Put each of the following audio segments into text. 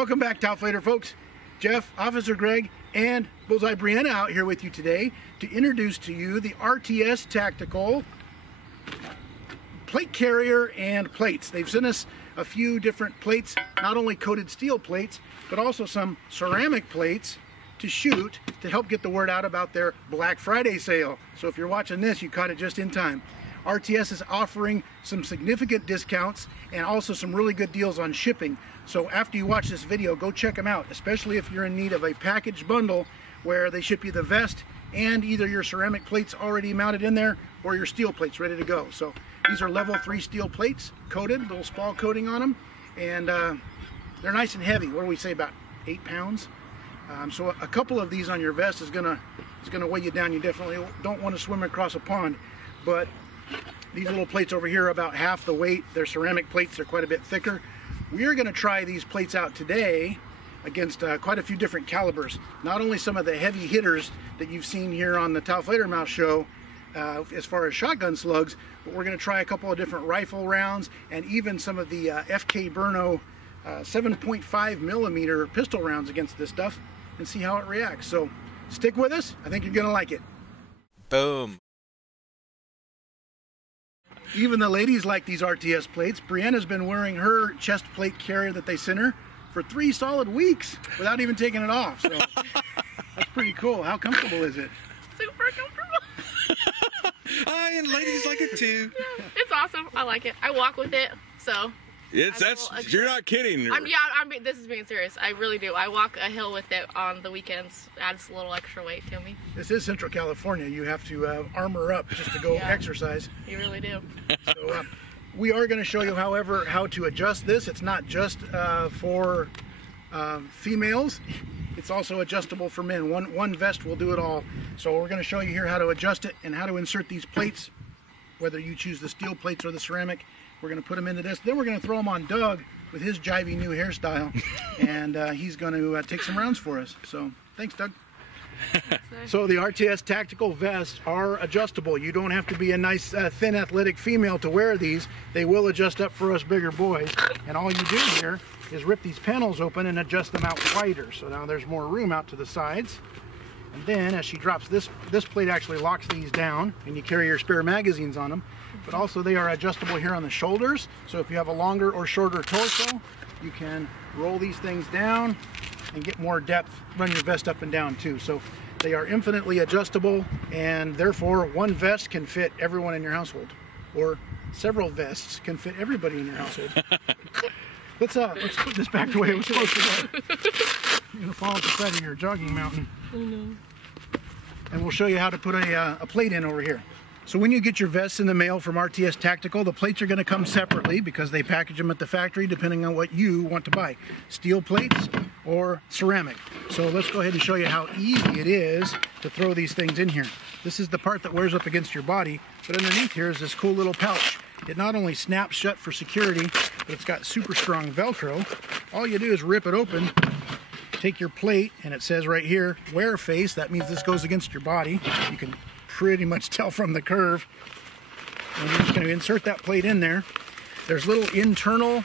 Welcome back, Top Fighter folks. Jeff, Officer Greg, and Bullseye Brianna out here with you today to introduce to you the RTS Tactical plate carrier and plates. They've sent us a few different plates, not only coated steel plates, but also some ceramic plates to shoot to help get the word out about their Black Friday sale. So if you're watching this, you caught it just in time. RTS is offering some significant discounts and also some really good deals on shipping. So after you watch this video, go check them out, especially if you're in need of a package bundle where they ship you the vest and either your ceramic plates already mounted in there or your steel plates ready to go. So these are level 3 steel plates, coated, little spall coating on them, and they're nice and heavy. What do we say, about 8 pounds? So a couple of these on your vest is gonna weigh you down. You definitely don't want to swim across a pond. But these little plates over here are about half the weight. They're ceramic plates, they're quite a bit thicker. We are gonna try these plates out today against quite a few different calibers. Not only some of the heavy hitters that you've seen here on the Top Fighter Mouse show as far as shotgun slugs, but we're gonna try a couple of different rifle rounds and even some of the FK Burno 7.5 millimeter pistol rounds against this stuff and see how it reacts. So stick with us. I think you're gonna like it. Boom. Even the ladies like these RTS plates. Brianna's been wearing her chest plate carrier that they sent her for 3 solid weeks without even taking it off. So that's pretty cool. How comfortable is it? Super comfortable. And ladies like it too. Yeah, it's awesome. I like it. I walk with it, so. You're not kidding. This is being serious. I really do. I walk a hill with it on the weekends. Adds a little extra weight to me. This is Central California. You have to armor up just to go exercise. You really do. So we are going to show you, however, how to adjust this. It's not just for females. It's also adjustable for men. One vest will do it all. So we're going to show you here how to adjust it and how to insert these plates, whether you choose the steel plates or the ceramic. We're going to put them into this. Then we're going to throw them on Doug with his jivey new hairstyle. And he's going to take some rounds for us. So thanks, Doug. So the RTS Tactical vests are adjustable. You don't have to be a nice, thin, athletic female to wear these. They will adjust up for us bigger boys. And all you do here is rip these panels open and adjust them out wider. So now there's more room out to the sides. And then as she drops this plate actually locks these down, and you carry your spare magazines on them. But also they are adjustable here on the shoulders. So if you have a longer or shorter torso, you can roll these things down and get more depth, run your vest up and down too. So they are infinitely adjustable, and therefore one vest can fit everyone in your household, or several vests can fit everybody in your household. Let's put this back the way it was supposed to go. You're gonna fall off the side of your jogging mountain. I know. And we'll show you how to put a plate in over here. So when you get your vests in the mail from RTS Tactical, the plates are going to come separately because they package them at the factory depending on what you want to buy. Steel plates or ceramic. So let's go ahead and show you how easy it is to throw these things in here. This is the part that wears up against your body, but underneath here is this cool little pouch. It not only snaps shut for security, but it's got super strong Velcro. All you do is rip it open, take your plate, and it says right here, wear face. That means this goes against your body. You can pretty much tell from the curve. And you're just going to insert that plate in there. There's little internal,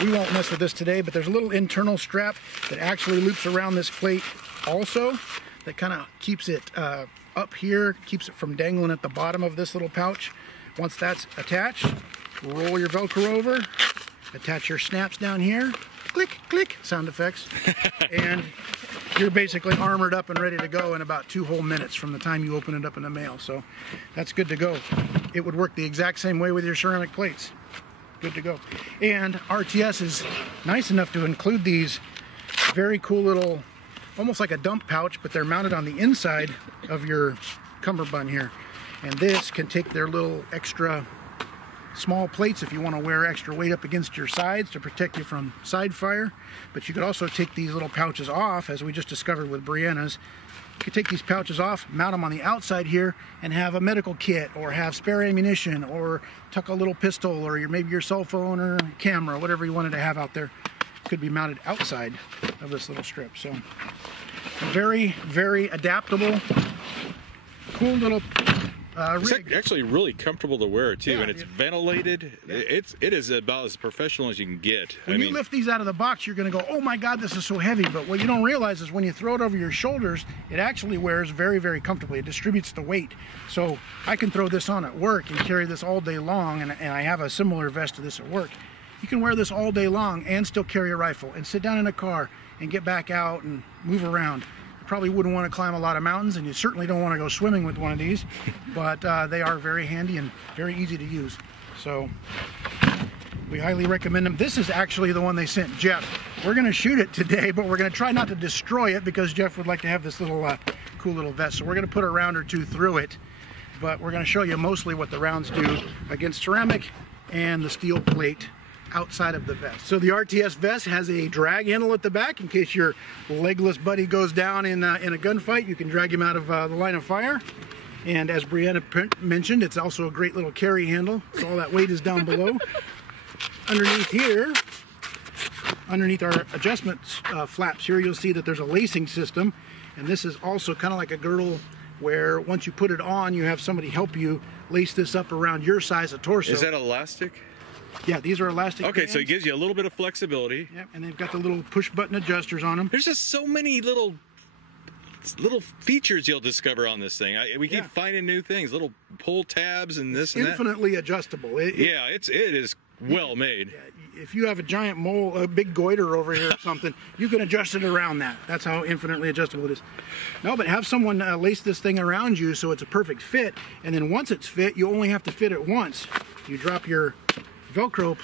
we won't mess with this today, but there's a little internal strap that actually loops around this plate also, that kind of keeps it up here, keeps it from dangling at the bottom of this little pouch. Once that's attached, roll your Velcro over, attach your snaps down here, click, click, sound effects, and you're basically armored up and ready to go in about 2 whole minutes from the time you open it up in the mail. So that's good to go. It would work the exact same way with your ceramic plates. Good to go. And RTS is nice enough to include these very cool little, almost like a dump pouch, but they're mounted on the inside of your cummerbund here. And this can take their little extra small plates if you want to wear extra weight up against your sides to protect you from side fire. But you could also take these little pouches off, as we just discovered with Brianna's. You could take these pouches off, mount them on the outside here, and have a medical kit, or have spare ammunition, or tuck a little pistol, or maybe your cell phone or camera, whatever you wanted to have out there, could be mounted outside of this little strip. So very, very adaptable, cool little It's rig. actually really comfortable to wear too, Yeah, and it's ventilated. Yeah. It is about as professional as you can get. When you lift these out of the box, you're going to go, oh my God, this is so heavy. But what you don't realize is when you throw it over your shoulders, it actually wears very, very comfortably. It distributes the weight. So I can throw this on at work and carry this all day long, and I have a similar vest to this at work. You can wear this all day long and still carry a rifle and sit down in a car and get back out and move around. Probably wouldn't want to climb a lot of mountains, and you certainly don't want to go swimming with one of these, but they are very handy and very easy to use. So we highly recommend them. This is actually the one they sent Jeff. We're going to shoot it today, but we're going to try not to destroy it because Jeff would like to have this little cool little vest. So we're going to put a round or two through it, but we're going to show you mostly what the rounds do against ceramic and the steel plate outside of the vest. So the RTS vest has a drag handle at the back in case your legless buddy goes down in a gunfight. You can drag him out of the line of fire. And as Brianna mentioned, it's also a great little carry handle, so all that weight is down below. Underneath here, underneath our adjustment flaps here, you'll see that there's a lacing system, and this is also kind of like a girdle where once you put it on, you have somebody help you lace this up around your size of torso. Is that elastic? Yeah, these are elastic Okay, bands. so it gives you a little bit of flexibility. Yep, and they've got the little push button adjusters on them. There's just so many little features you'll discover on this thing. We keep finding new things, little pull tabs and this and that. Infinitely adjustable. It is well made. If you have a giant mole, a big goiter over here or something, you can adjust it around that. That's how infinitely adjustable it is. No, but have someone lace this thing around you so it's a perfect fit, and then once it's fit, you only have to fit it once. You drop your Velcro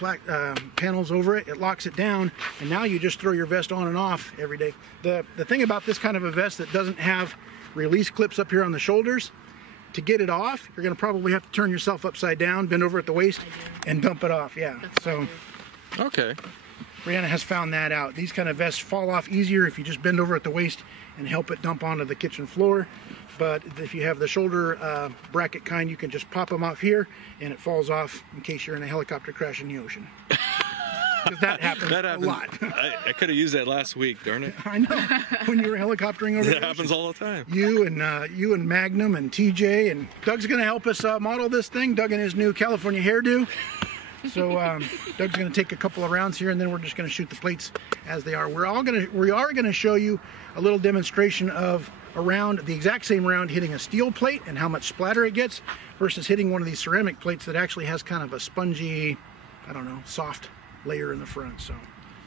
panels over it, it locks it down, and now you just throw your vest on and off every day. The thing about this kind of a vest that doesn't have release clips up here on the shoulders, to get it off, you're going to probably have to turn yourself upside down, bend over at the waist, and dump it off. Yeah. So, okay. Brianna has found that out. These kind of vests fall off easier if you just bend over at the waist and help it dump onto the kitchen floor. But if you have the shoulder bracket kind, you can just pop them off here, and it falls off in case you're in a helicopter crash in the ocean. Because that happens a lot. I could have used that last week, darn it. I know. When you were helicoptering over That happens all the time. You and Magnum and TJ, and Doug's going to help us model this thing. Doug in his new California hairdo. So Doug's going to take a couple of rounds here, and then we're just going to shoot the plates as they are. We are going to show you a little demonstration of a round, the exact same round hitting a steel plate and how much splatter it gets versus hitting one of these ceramic plates that actually has kind of a spongy, I don't know, soft layer in the front. So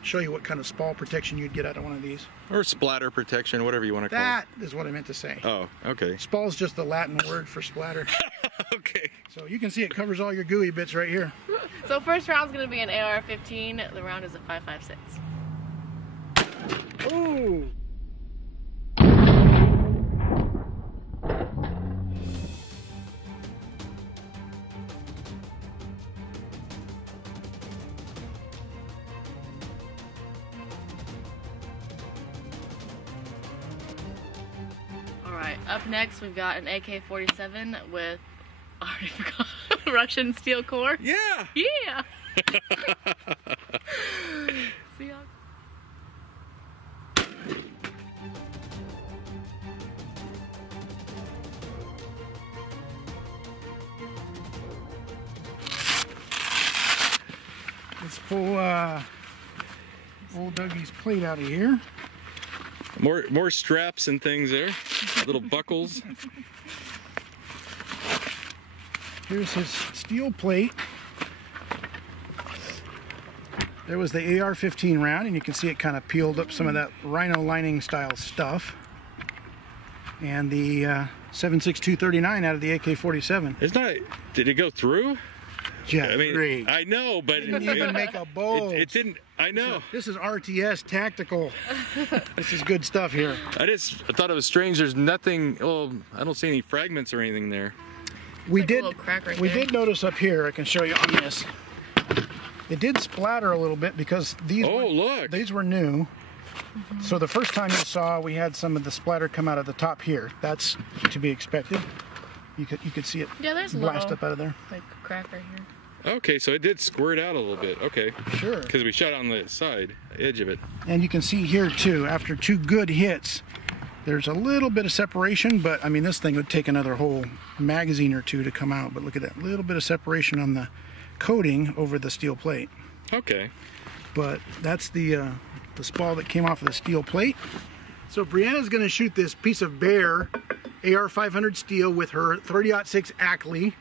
show you what kind of spall protection you'd get out of one of these. Or splatter protection, whatever you want to call it. That is what I meant to say. Oh, okay. Spall is just the Latin word for splatter. Okay. So you can see it covers all your gooey bits right here. So first round's going to be an AR-15. The round is a 5.56. Ooh. Alright, up next we've got an AK-47 with Russian steel core. Yeah. Yeah. See how... Let's pull old Dougie's plate out of here. More straps and things there. Little buckles. Here's his steel plate. There was the AR-15 round, and you can see it kind of peeled up some of that rhino lining style stuff. And the 7.6239 out of the AK-47. It's not. Did it go through? Yeah, I mean, great. I know, but Didn't even make a bulge. It didn't. I know. This is RTS tactical. This is good stuff here. I thought it was strange. There's nothing. Well, I don't see any fragments or anything there. We like did. a little crack right We there. did notice up here. I can show you on this. It did splatter a little bit because these. Look. These were new. So the first time you saw, we had some of the splatter come out of the top here. That's to be expected. You could see it there's a blast little, up out of there. like crack right here. Okay, so it did squirt out a little bit. Okay. Sure. Because we shot on the side, edge of it. And you can see here too, after two good hits, There's a little bit of separation, but I mean, this thing would take another whole magazine or two to come out. But look at that little bit of separation on the coating over the steel plate. Okay. But that's the spall that came off of the steel plate. So Brianna's going to shoot this piece of bare AR-500 steel with her 30-06 Ackley,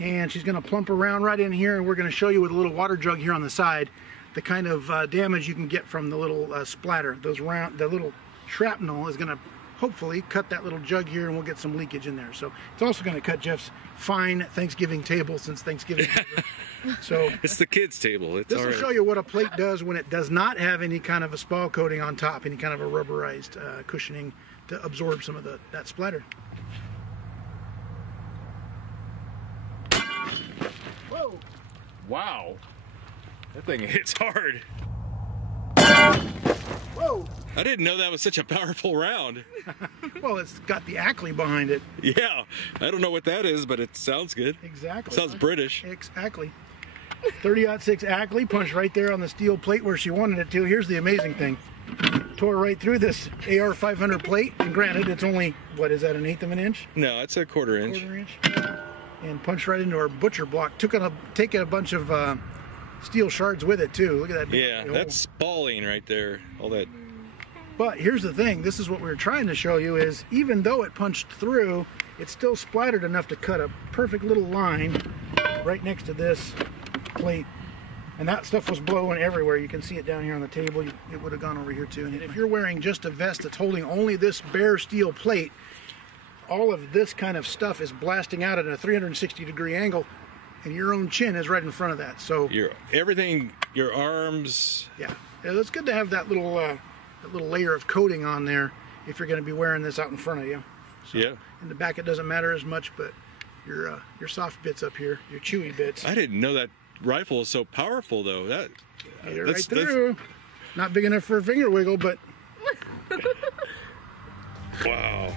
and she's going to plump around right in here, and we're going to show you with a little water jug here on the side the kind of damage you can get from the little splatter. The little shrapnel is going to hopefully cut that little jug here, and we'll get some leakage in there. So it's also going to cut Jeff's fine Thanksgiving table, since Thanksgiving is over. So it's the kids' table. It's this all will right. show you what a plate does when it does not have any kind of a spall coating on top, any kind of a rubberized cushioning to absorb some of that splatter. Whoa! Wow, that thing hits hard. Whoa! I didn't know that was such a powerful round. Well, it's got the Ackley behind it. Yeah, I don't know what that is, but it sounds good. Exactly. Sounds British. Ackley. 30-06 Ackley, punched right there on the steel plate where she wanted it to. Here's the amazing thing. Tore right through this AR-500 plate, and granted, it's only, what is that, 1/8 of an inch? No, it's a quarter inch. And punched right into our butcher block. Taking a bunch of steel shards with it too. Look at that. Yeah, that's spalling right there. All that. But here's the thing, this is what we were trying to show you, is even though it punched through, it still splattered enough to cut a perfect little line right next to this plate. And that stuff was blowing everywhere. You can see it down here on the table. It would have gone over here too. And if you're wearing just a vest that's holding only this bare steel plate, all of this kind of stuff is blasting out at a 360-degree angle, and your own chin is right in front of that. So everything, your arms. Yeah, it's good to have that little layer of coating on there if you're going to be wearing this out in front of you. So Yeah. In the back it doesn't matter as much, but your soft bits up here, your chewy bits. I didn't know that rifle is so powerful, though. That right through. Not big enough for a finger wiggle, but wow.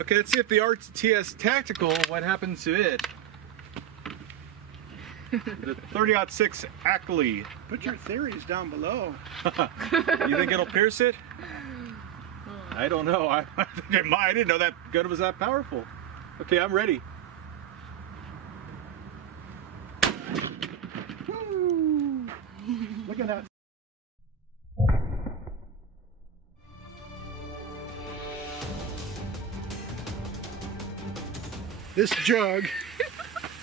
Okay, let's see if the RTS Tactical, what happens to it. The 30-06 Ackley. put your theories down below. You think it'll pierce it? I don't know. I think it might. I didn't know that gun was that powerful. Okay, I'm ready. Woo! Look at that. This jug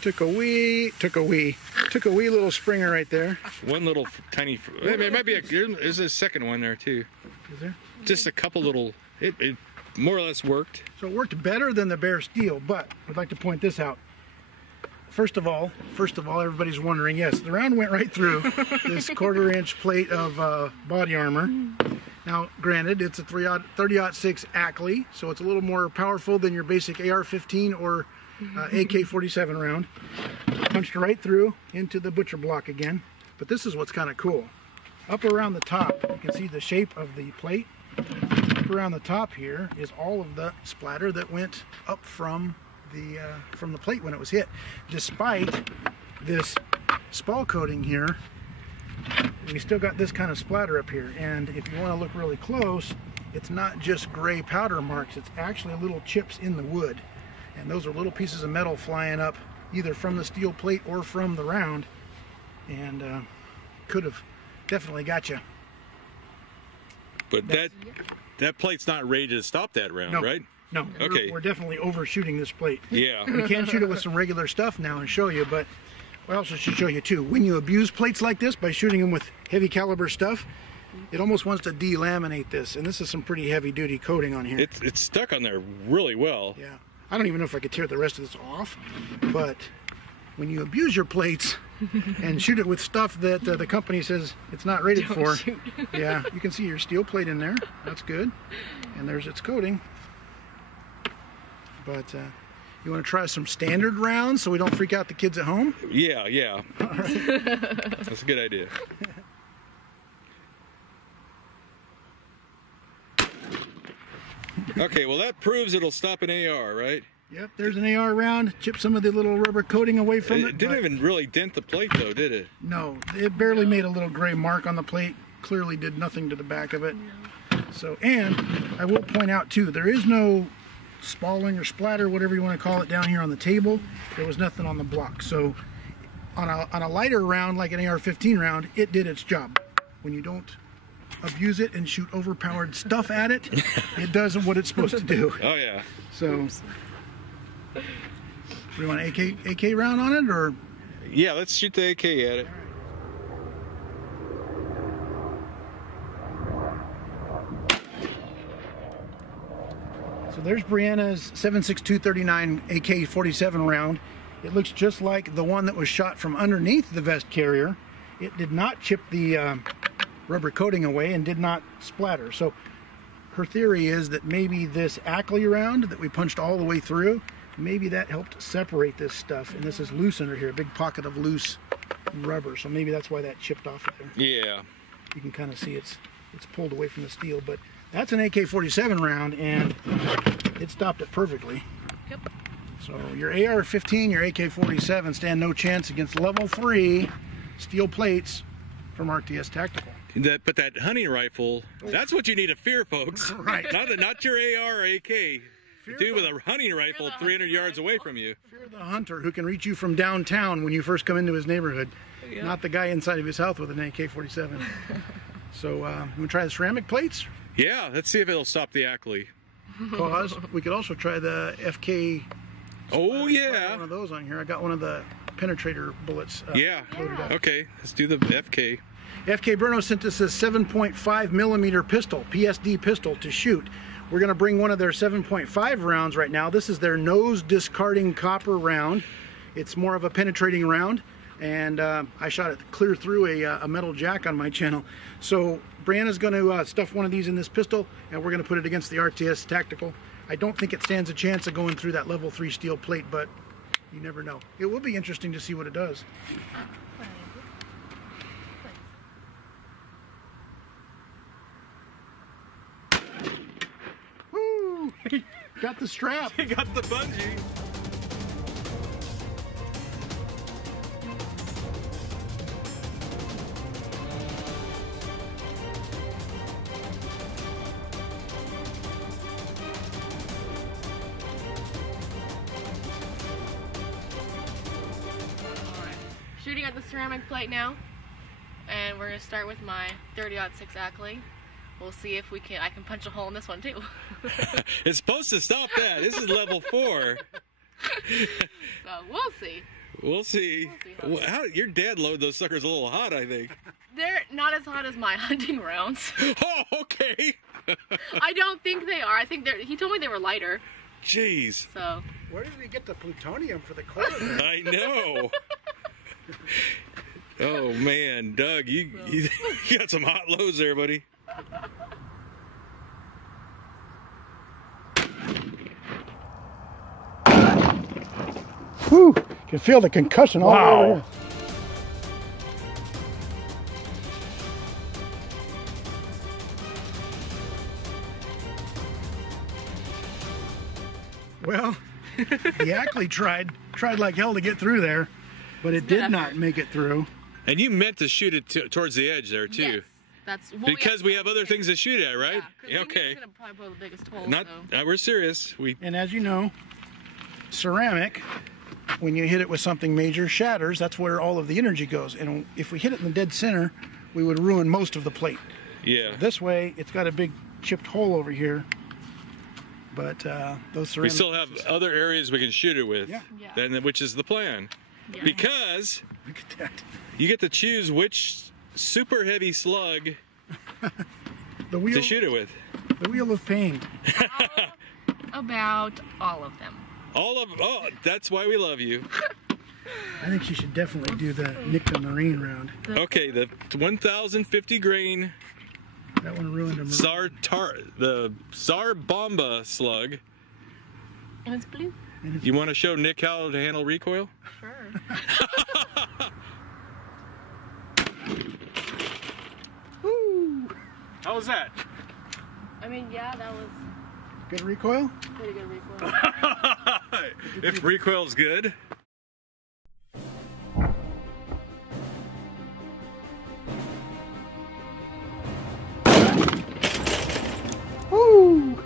took a wee little springer right there. One little tiny. It might be there's a second one there too. Is there? Just a couple little. It more or less worked. So it worked better than the bare steel, but I'd like to point this out. First of all, everybody's wondering, yes, the round went right through this 1/4 inch plate of body armor. Now, granted, it's a 30-06 Ackley, so it's a little more powerful than your basic AR-15 or AK-47 round. Punched right through into the butcher block again. But this is what's kind of cool. Up around the top, you can see the shape of the plate. Up around the top here is all of the splatter that went up from the plate when it was hit. Despite this spall coating here, we still got this kind of splatter up here. And if you want to look really close, it's not just gray powder marks, it's actually little chips in the wood. And those are little pieces of metal flying up either from the steel plate or from the round, and could have definitely got you. But that plate's not ready to stop that round, right? No. Okay. We're definitely overshooting this plate. Yeah. We can shoot it with some regular stuff now and show you, but I also should show you too. When you abuse plates like this by shooting them with heavy caliber stuff, it almost wants to delaminate this, and this is some pretty heavy duty coating on here. It's stuck on there really well. Yeah. I don't even know if I could tear the rest of this off, but when you abuse your plates and shoot it with stuff that the company says it's not rated for, yeah, you can see your steel plate in there. That's good. And there's its coating. But you want to try some standard rounds so we don't freak out the kids at home? Yeah. All right. That's a good idea. Okay, well that proves it'll stop an AR, right? Yep, there's an AR round. Chip some of the little rubber coating away from it. It didn't even really dent the plate though, did it? No, it barely made a little gray mark on the plate. Clearly did nothing to the back of it. So, and I will point out too, there is no spalling or splatter, whatever you want to call it, down here on the table. There was nothing on the block. So on a lighter round like an AR-15 round, it did its job. When you don't abuse it and shoot overpowered stuff at it, it does what it's supposed to do. Oh yeah. So, do you want an AK round on it, or? Yeah, let's shoot the AK at it. So there's Brianna's 7.6239 AK-47 round. It looks just like the one that was shot from underneath the vest carrier. It did not chip the rubber coating away and did not splatter. So her theory is that maybe this Ackley round that we punched all the way through, maybe that helped separate this stuff. And this is loose under here, a big pocket of loose rubber. So maybe that's why that chipped off of there. Yeah. You can kind of see it's pulled away from the steel, but that's an AK-47 round, and it stopped it perfectly. Yep. So your AR-15, your AK-47 stand no chance against level 3 steel plates from RTS Tactical. But that hunting rifle, that's what you need to fear, folks. Right. Not your AR or AK. Dude with a hunting rifle 300 yards away from you. Fear the hunter who can reach you from downtown when you first come into his neighborhood, not the guy inside of his house with an AK-47. So, you want to try the ceramic plates? Yeah, let's see if it'll stop the Ackley. Pause. We could also try the FK. Oh, Try yeah. one of those on here. I got one of the penetrator bullets Yeah. loaded up. Okay, let's do the FK. FK Bruno sent us a 7.5 millimeter pistol, PSD pistol, to shoot. We're going to bring one of their 7.5 rounds right now. This is their nose discarding copper round. It's more of a penetrating round, and I shot it clear through a metal jack on my channel. So Brianna's going to stuff one of these in this pistol, and we're going to put it against the RTS Tactical. I don't think it stands a chance of going through that level 3 steel plate, but you never know. It will be interesting to see what it does. Woo! Got the strap. He got the bungee. Shooting at the ceramic plate now, and we're gonna start with my 30-06 Ackley. We'll see if I can punch a hole in this one too. It's supposed to stop that. This is level 4. So we'll see. We'll see. How your dad loaded those suckers a little hot, I think. They're not as hot as my hunting rounds. Oh, okay. I don't think they are. I think he told me they were lighter. Jeez. So. Where did he get the plutonium for the core? I know. Oh man, Doug, you got some hot lows there, buddy. Whew! You can feel the concussion all over here. Well, the Ackley tried like hell to get through there, but it did not make it through. And you meant to shoot it towards the edge there too. Yes, that's because we have other things to shoot at, right? Yeah, okay. Gonna probably blow the biggest hole, Not, so. we're serious. And as you know, ceramic, when you hit it with something major, shatters. That's where all of the energy goes. And if we hit it in the dead center, we would ruin most of the plate. Yeah. So this way, it's got a big chipped hole over here. But those ceramic. We still have other areas we can shoot it with. Yeah. Then, which is the plan. Yeah. Because Look at that. you get to choose which super heavy slug The wheel, to shoot it with. The wheel of pain. About all of them. Oh, that's why we love you. I think she should definitely do the Nick the Marine round. Okay, the 1,050 grain That one ruined a Marine. the Tsar Bomba slug. And it's blue. You want to show Nick how to handle recoil? Sure. Woo! How was that? I mean, yeah, that was Good recoil? Pretty good recoil. If recoil's good. Woo!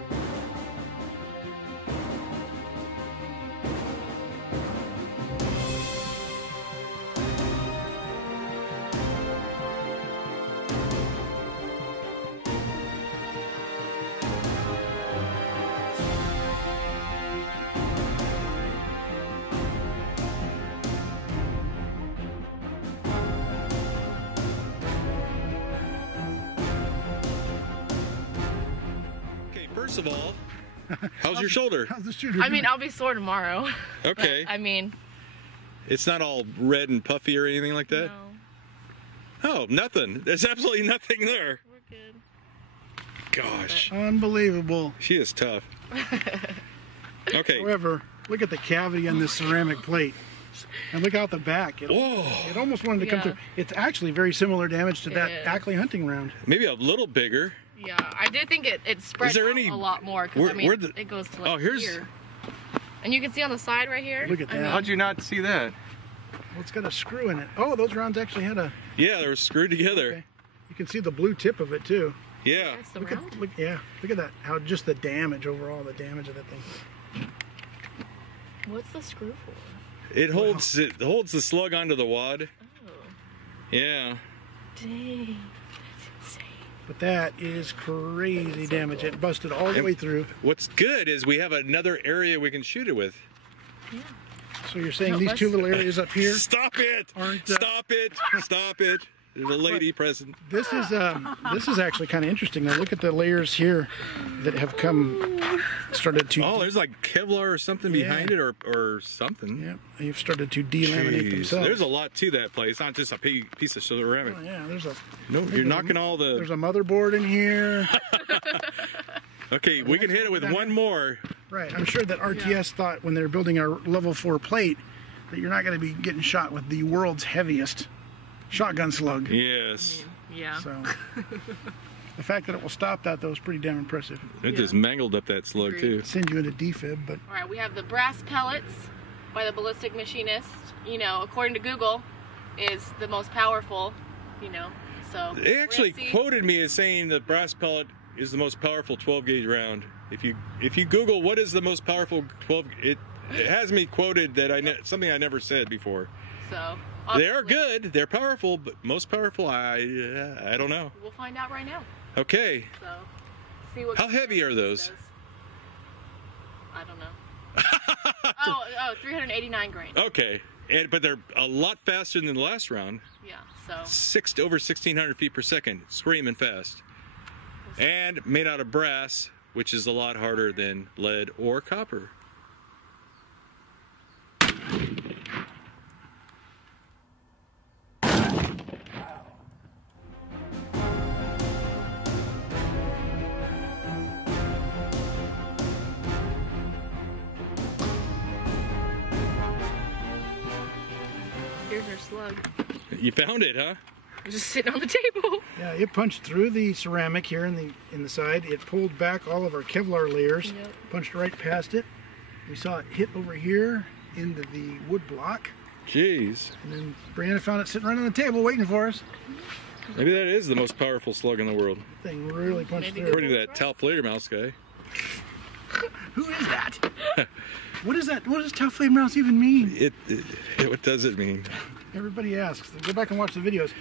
First of all, how's your shoulder? How's the shooter I mean, doing? I'll be sore tomorrow. Okay. But, I mean, It's not all red and puffy or anything like that? no, Oh, nothing. There's absolutely nothing there. we're good. Gosh, Unbelievable. she is tough. Okay. However, look at the cavity on this ceramic plate. And look out the back. It Whoa. almost wanted to come Yeah. through. It's actually very similar damage to that It is. Ackley hunting round. Maybe a little bigger. Yeah, I did think it spread Is there out any- a lot more because where- I mean, where the- it goes to like Oh, here's- here. And you can see on the side right here. Look at I that. mean, How'd you not see that? Well, it's got a screw in it. Oh, those rounds actually had a... Yeah, they were screwed together. Okay. You can see the blue tip of it, too. Yeah. That's the Look round. at, yeah, look at that. How just the damage overall, the damage of that thing. What's the screw for? It holds the slug onto the wad. Oh, Yeah. dang, that's insane. But that is crazy damage. It busted all the way through. What's good is we have another area we can shoot it with. Yeah. So you're saying No, these let's- two little areas up here? Stop it! Aren't, Stop it! Stop it! There's a lady present. This is actually kind of interesting. Now look at the layers here that have started to. Oh, there's like Kevlar or something Yeah. behind it, or something. Yeah, you've started to delaminate Jeez. themselves. There's a lot to that place. It's not just a piece of ceramic. Oh, yeah, there's a. No, you're knocking all There's the. a motherboard in here. Okay, we can hit it with one more. Right. I'm sure that RTS thought when they were building our level 4 plate that you're not going to be getting shot with the world's heaviest shotgun slug. Yes. Yeah. So the fact that it will stop that though is pretty damn impressive. It just mangled up that slug too. Send you into defib, but All right, we have the brass pellets by the ballistic machinist. You know, according to Google, is the most powerful. You know, so They we're actually gonna see. quoted me as saying the brass pellet is the most powerful 12 gauge round. If you Google what is the most powerful 12, it has me quoted that something I never said before. So They're obviously, good, they're powerful, but most powerful, I don't know. We'll find out right now. Okay, So see what. How heavy are those? says. I don't know. oh, 389 grain. okay, but they're a lot faster than the last round. Yeah. So Over 1,600 feet per second, screaming fast, and made out of brass, which is a lot harder than lead or copper. here's our slug. You found it, huh? It's just sitting on the table. yeah, it punched through the ceramic here in the side. It pulled back all of our Kevlar layers, Yep. punched right past it. We saw it hit over here into the wood block, Jeez. and then Brianna found it sitting right on the table waiting for us. Maybe that is the most powerful slug in the world, Thing really punched Maybe through. according to that Tal Fledermaus guy. Who is that? What is that? What does tough flame mouse even mean? What does it mean? Everybody asks. Go back and watch the videos.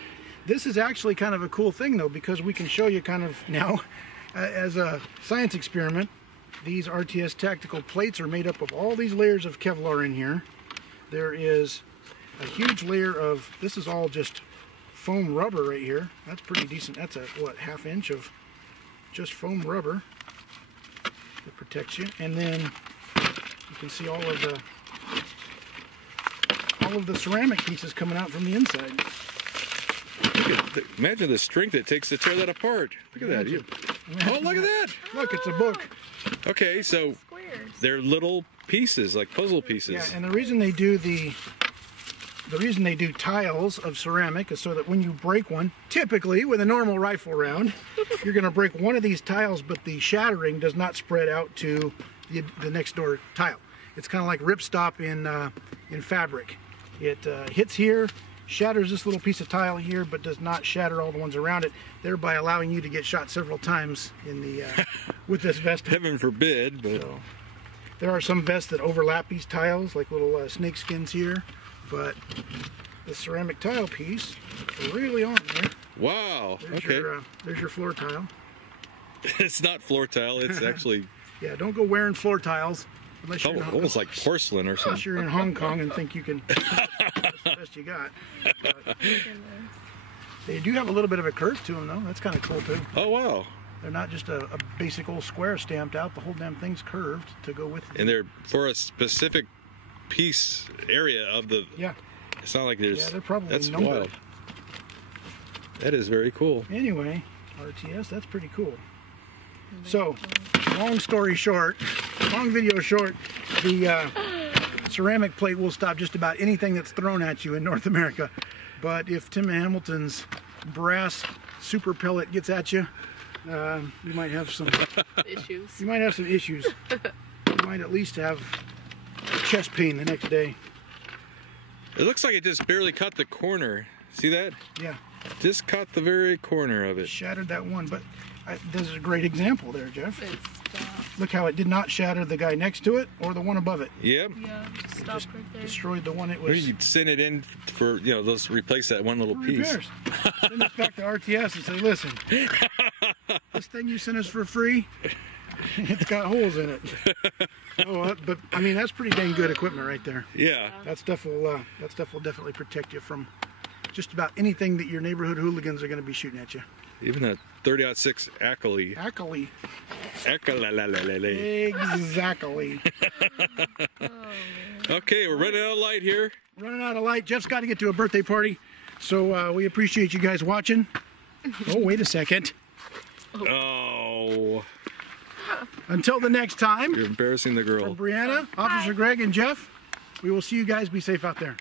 This is actually kind of a cool thing though, because we can show you kind of now as a science experiment. These RTS tactical plates are made up of all these layers of Kevlar in here. There is a huge layer of, this is all just foam rubber right here. That's pretty decent. That's a, what, ½ inch of just foam rubber that protects you. And then you can see all of the ceramic pieces coming out from the inside. Imagine the strength it takes to tear that apart. Look at that. Oh, look at that. Look, it's a book. Okay, so Squares. they're little pieces, like puzzle pieces. Yeah, and the reason they do the reason they do tiles of ceramic is so that when you break one, typically with a normal rifle round, you're going to break one of these tiles, but the shattering does not spread out to the next door tile. It's kind of like ripstop in fabric. It hits here, shatters this little piece of tile here, but does not shatter all the ones around it, thereby allowing you to get shot several times in the with this vest. Heaven forbid, but So, there are some vests that overlap these tiles, like little snake skins here, but the ceramic tile piece is really on there. wow. There's your floor tile. It's not floor tile. It's actually Yeah, don't go wearing floor tiles unless you're, almost like porcelain or unless something. you're in Hong Kong and think you can. That's the best you got. But they do have a little bit of a curve to them, though. That's kind of cool too. Oh wow. They're not just a basic old square stamped out. The whole damn thing's curved to go with it. And they're for a specific piece area of the. Yeah. It's not like there's. Yeah, they're probably that's numbered. wild. That is very cool. Anyway, RTS, that's pretty cool. So, long story short, long video short, the ceramic plate will stop just about anything that's thrown at you in North America. But if Tim Hamilton's brass super pellet gets at you, you might have some Issues. You might have some issues. You might at least have chest pain the next day. It looks like it just barely cut the corner. See that? Yeah, Just caught the very corner of it. shattered that one. But this is a great example there, Jeff. It's Look how it did not shatter the guy next to it or the one above it. Yep. yeah, stop Just right there. destroyed the one it Maybe was. you'd send it in for, let's replace that one little piece. Repairs. Send this back to RTS and say, listen, this thing you sent us for free, it's got holes in it. Oh, but I mean, that's pretty dang good equipment right there. Yeah. That stuff will definitely protect you from just about anything that your neighborhood hooligans are going to be shooting at you. Even a 30-06 Ackley. Ackley. Ackley. Exactly. Okay, we're running out of light here. Running out of light. Jeff's got to get to a birthday party, so we appreciate you guys watching. Oh, wait a second. Oh. Until the next time, You're embarrassing the girl. from Brianna, Officer Greg, and Jeff, we will see you guys. Be safe out there.